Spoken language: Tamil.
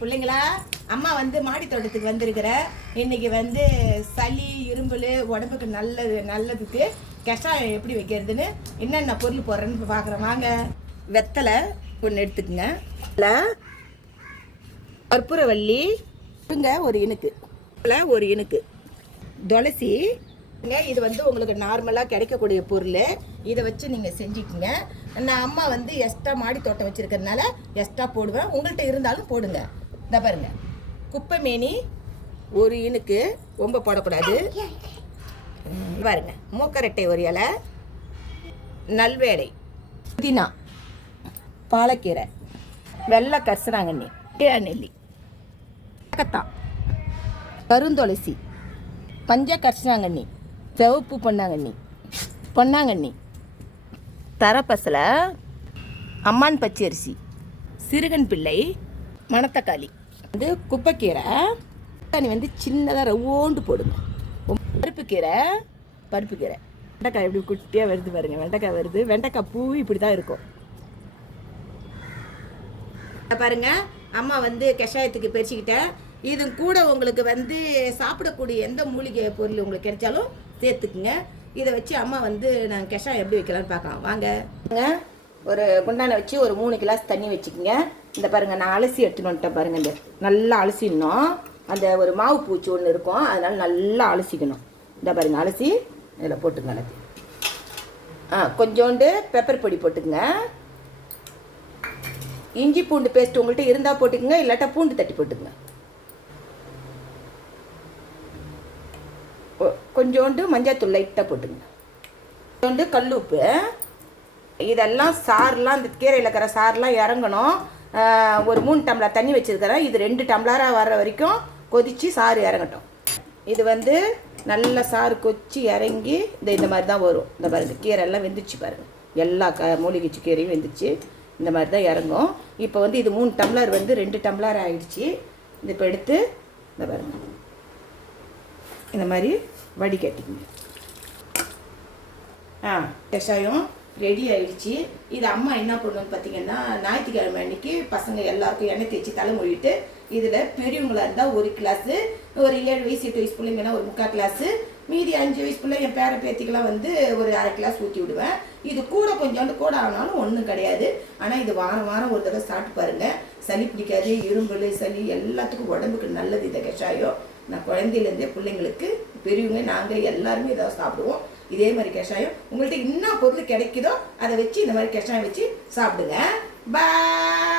பிள்ளைங்களா அம்மா வந்து மாடி தோட்டத்துக்கு வந்திருக்கிற. இன்னைக்கு வந்து சளி இரும்பல் உடம்புக்கு நல்லது நல்லதுக்கு கஷாயம் எப்படி வைக்கிறதுன்னு என்னென்ன பொருள் போடுறேன்னு பார்க்குறேன் வாங்க. வெத்தலை ஒன்று எடுத்துக்கங்க. கற்பூரவள்ளி இங்க ஒரு இனுக்கு. ஒரு இனுக்கு. துளசி. இது வந்து உங்களுக்கு நார்மலாக கிடைக்கக்கூடிய பொருள். இதை வச்சு நீங்கள் செஞ்சுக்கங்க. நான் அம்மா வந்து எக்ஸ்ட்ரா மாடி தோட்டம் வச்சுருக்கிறதுனால எக்ஸ்ட்ரா போடுவேன். உங்கள்கிட்ட இருந்தாலும் போடுங்க. இந்த பாருங்க. குப்பை மீனி ஒரு இனுக்கு ரொம்ப போடக்கூடாது. பாருங்க. மூக்கரட்டை ஒரு இலை நல்வேலை புதினா பாலக்கீரை வெள்ளை கரிசனாங்கண்ணி கீழநெல்லி கத்தான் கருந்துளசி பஞ்ச கரிசனாங்கண்ணி சிவப்பு பொன்னாங்கண்ணி பொன்னாங்கண்ணி தரப்பசில் அம்மான் பச்சரிசி சிறுகன் பிள்ளை மணத்தக்காளி. வந்து குப்பைக்கீரை தண்ணி வந்து சின்னதாக ரவோண்டு போடுங்க. பருப்பு கீரை பருப்பு கீரை வெண்டைக்காய் எப்படி குட்டியாக வருது பாருங்க வெண்டைக்காய் வருது. வெண்டைக்காய் பூ இப்படி தான் இருக்கும் பாருங்க அம்மா வந்து கஷாயத்துக்கு பறிச்சுக்கிட்டேன். இது கூட உங்களுக்கு வந்து சாப்பிடக்கூடிய எந்த மூலிகை பொருள் உங்களுக்கு கிடைச்சாலும் சேர்த்துக்குங்க. இதை வச்சு அம்மா வந்து நான் கஷாயம் எப்படி வைக்கலாம்னு பார்க்கலாம். வாங்க. ஒரு குண்டானை வச்சு ஒரு மூணு கிளாஸ் தண்ணி வச்சுக்கோங்க. இந்த பாருங்கள் நான் அலசி எடுத்துன்னு வந்துட்டேன் பாருங்க இந்த நல்லா அலசிடணும். அந்த ஒரு மாவு பூச்சி ஒன்று இருக்கும் அதனால் நல்லா அலசிக்கணும். இந்த பாருங்க அலசி இதில் போட்டுங்க அலசி ஆ கொஞ்சோண்டு பெப்பர் பொடி போட்டுக்குங்க. இஞ்சி பூண்டு பேஸ்ட் உங்கள்கிட்ட இருந்தால் போட்டுக்கங்க இல்லாட்டா பூண்டு தட்டி போட்டுக்குங்க. கொஞ்சோண்டு கொஞ்சோண்டு மஞ்சள்தூள் லைட்டாக போட்டுங்க கொஞ்சோண்டு கல் உப்பு இதெல்லாம் சாறுலாம் இந்த கீரையில் இருக்கிற சாறுலாம் இறங்கணும். ஒரு மூணு டம்ளர் தண்ணி வச்சுருக்கிறேன் இது ரெண்டு டம்ளராக வர்ற வரைக்கும் கொதித்து சாறு இறங்கட்டும். இது வந்து நல்லா சாறு கொச்சி இறங்கி இந்த இந்த மாதிரி தான் வரும். இந்த பாருங்க கீரை எல்லாம் வெந்துச்சு பாருங்கள் எல்லா க மூலிகைச்சு கீரையும் வெந்துச்சு. இந்த மாதிரி தான் இறங்கும். இப்போ வந்து இது மூணு டம்ளர் வந்து ரெண்டு டம்ளர் ஆயிடுச்சு. இது இப்போ எடுத்து இந்த பாருங்க. இந்த மாதிரி வடிகட்டிக்கங்க. ஆ கஷாயம் ரெடி ஆயிடுச்சு. இது அம்மா என்ன பண்ணுன்னு பார்த்தீங்கன்னா ஞாயிற்றுக்கிழமை அன்னைக்கு பசங்க எல்லாருக்கும் எண்ணெய் தேய்ச்சி தலைமொழிட்டு இதில் பெரியவங்களா இருந்தால் ஒரு கிளாஸு ஒரு ஏழு வயசு எட்டு வயசு பிள்ளைங்கன்னா ஒரு முக்கால் கிளாஸு மீதி அஞ்சு வயசு பிள்ளை என் பேர பேத்திக்கெல்லாம் வந்து ஒரு அரை கிளாஸ் ஊற்றி விடுவேன். இது கூட கொஞ்சோண்டு கூட ஆனாலும் ஒன்றும் கிடையாது. ஆனால் இது வாரம் வாரம் ஒரு தடவை சாப்பிட்டு பாருங்க. சளி பிடிக்காது இரும்பல் சளி எல்லாத்துக்கும் உடம்புக்கு நல்லது இந்த கஷாயம். நான் குழந்தையிலேருந்தே பிள்ளைங்களுக்கு பெரியவங்க நாங்கள் எல்லாருமே ஏதாவது சாப்பிடுவோம். இதே மாதிரி கஷாயம். உங்கள்கிட்ட என்ன பொருள் கிடைக்குதோ அதை வச்சு இந்த மாதிரி கஷாயம் வச்சு சாப்பிடுங்க. பாய்